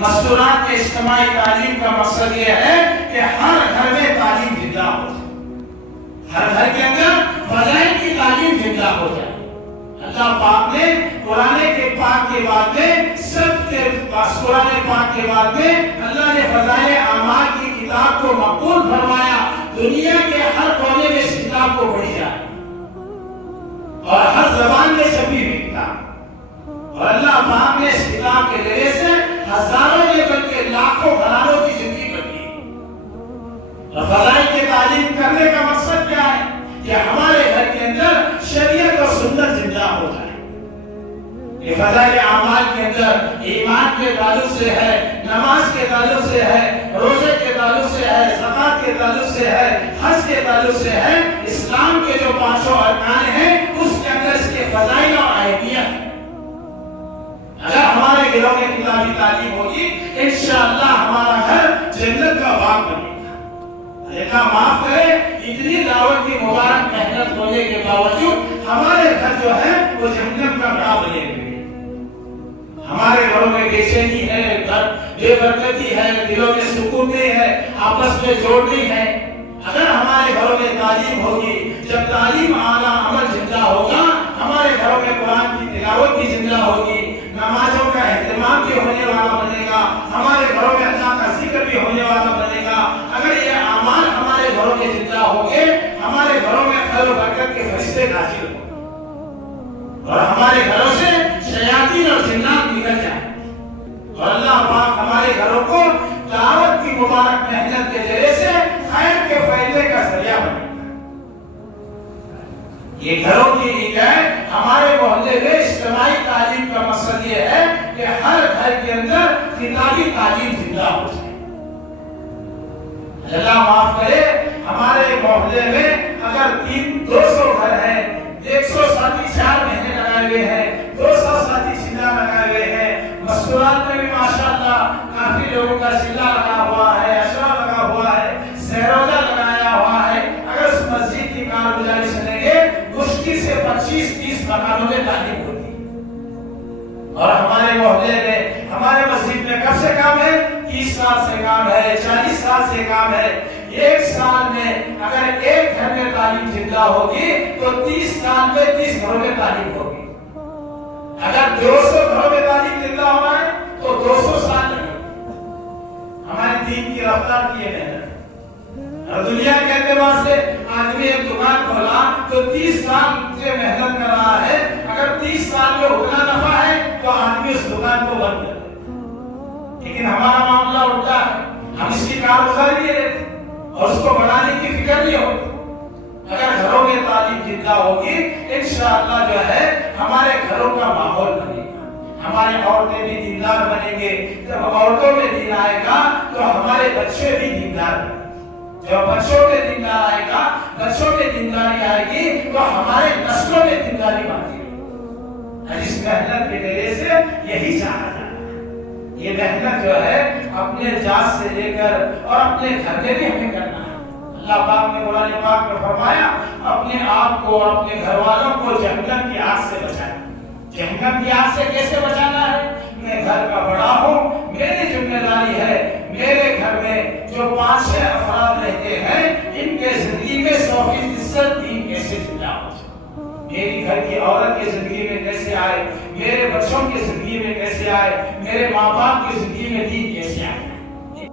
مستورات کے اجتماعی تعلیم کا مقصد یہ ہے کہ ہر گھر میں تعلیم زندہ ہو جائے، ہر گھر کے اندر فضائل کی تعلیم زندہ ہو جائے۔ اللہ پاک نے قرآن کے پاک کے بعد میں سب کے قرآن پاک کے بعد میں اللہ نے فضائل اعمال کی کتاب کو مقبول فرمایا، دنیا کے ہر کونے میں اس کتاب کو پڑھی جائے اور ہر زبان میں چھپی ہوئی کتاب، اور اللہ پاک نے اس کتاب کے ذریعے سے ہزاروں نے بلکہ لاکھوں گھرانوں کی زندگی بدلی۔ اور فضائل کی تعلیم کرنے کا مقصد کیا ہے؟ کہ ہمارے گھر کے اندر شریعت اور سنت زندہ ہو جائے۔ یہ فضائل اعمال کے اندر ایمان کے تعلق سے ہے، نماز کے تعلق سے ہے، روزے کے تعلق سے ہے، زکات کے تعلق سے ہے، حج کے تعلق سے ہے۔ اسلام کے جو پانچوں ارکان ہیں اس کے اندر اس کے فضائل اور اہمیت۔ اگر ہمارے گھروں میں کتابی تعلیم ہوگی انشاءاللہ ہمارا گھر جنت کا باغ بنے گا۔ اللہ معاف کرے، اتنی دعوت کی مبارک محنت ہونے کے باوجود ہمارے گھر جو ہے وہ جہنم کا گڑھ بنے ہوئے، ہمارے گھروں میں بے چینی ہے، بے برکتی ہے، دلوں میں سکون نہیں ہے، آپس میں جوڑ نہیں ہے۔ اگر ہمارے گھروں میں تعلیم ہوگی، جب تعلیم اعلیٰ عمل زندہ ہوگا، ہمارے گھروں میں قرآن کی تلاوت بھی زندہ ہوگی، نمازوں کا اہتمام بھی ہونے والا بنے گا، ہمارے گھروں میں اللہ کا ذکر بھی ہونے والا بنے گا۔ اگر یہ اعمال ہمارے گھروں میں زندہ ہوں گے، ہمارے گھروں میں خیر و برکت کے فرشتے نازل ہوں گے اور ہمارے گھروں سے شیاطین اور جنات نکل جائیں، اور اللہ پاک ہمارے گھروں کو دعوت کی مبارک محنت کے ذریعے سے خیر کے پھیلنے کا ذریعہ بنے گا۔ یہ گھروں کی ایک ہے، ہمارے محلے میں اجتماعی تعلیم کا مقصد یہ ہے کہ ہر گھر کے اندر کتابی تعلیم زندہ ہو جائے۔ اللہ معاف کرے، ہمارے محلے میں اگر 200 گھر ہیں، 100 ساتھی 4 مہینے لگائے ہوئے ہیں، 200 ساتھی چلا لگائے ہوئے ہیں، مستورات میں بھی ماشاءاللہ کافی لوگوں کا چلا لگا ہوا ہے، اشرا لگا ہوا ہے، سہروزہ لگایا ہوا ہے۔ اگر اس مسجد کی کارگزاری سنیں گے مشکل سے 25-30 مکانوں میں تعلیم ہوتی ہے، اور ہمارے محلے میں ہمارے مسجد میں کب سے کام ہے؟ 30 سال سے کام ہے، 40 سال سے کام ہے۔ ایک سال میں اگر ایک گھر میں تعلیم زندہ ہوگی تو 30 سال میں 30 گھروں میں تعلیم ہوگی۔ اگر 200 گھروں میں تعلیم زندہ ہونا ہے تو 200 سال لگے۔ ہمارے دین کی رفتار کی ہے اور دنیا کے اعتبار سے آدمی ایک دکان کھولا تو 30 سال سے محنت کر رہا ہے، اگر 30 سال میں اتنا نفع ہے تو آدمی اس دکان کو بند کر دے۔ لیکن ہمارا معاملہ الٹا ہے، ہم اس کی کارگزاری نہیں لیتے اور اس کو بڑھانے کی فکر نہیں ہوتی۔ اگر گھروں میں تعلیم زندہ ہوگی انشاءاللہ جو ہے ہمارے گھروں کا ماحول بنے گا، ہماری عورتیں بھی دیندار بنیں گے۔ جب عورتوں میں دین آئے گا تو ہمارے بچے بھی دیندار بنیں گے۔ جب بچوں میں دیندار آئے گا، بچوں میں دینداری آئے گی تو ہمارے نسلوں میں دینداری آتی ہے۔ اس محنت کے ذریعے سے یہی چاہا جاتا ہے۔ یہ محنت جو ہے اپنے ذات سے لے کر اور اپنے گھر میں بھی ہمیں کرنا ہے۔ اللہ پاک نے قرآن پاک میں فرمایا اپنے آپ کو اور اپنے گھر والوں کو جہنم کی آگ سے بچانا۔ جہنم کی آگ سے کیسے بچانا ہے؟ میں گھر کا بڑا ہوں، میری ذمہ داری ہے میرے گھر میں جو 5-6 افراد رہتے ہیں ان کے زندگی میں 100% دین کیسے زندہ ہو جائے، میری گھر کی عورت کی زندگی میں کیسے آئے، میرے بچوں کی زندگی میں کیسے آئے، میرے ماں باپ کی زندگی میں دین